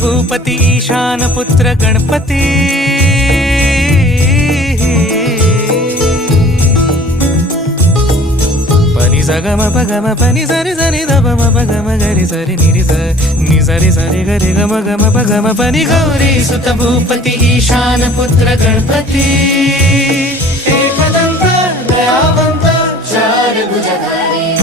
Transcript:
भूपती ईशान पुत्र गणपती पनि सगम पगम पनि सरि सरि ध म पगम गरि सरि निरि स नि सरि सरि गरि गम गम पगम पनि गौरी सुत भूपती ईशान पुत्र गणपती एकदंत दयावंत चार भुजधारी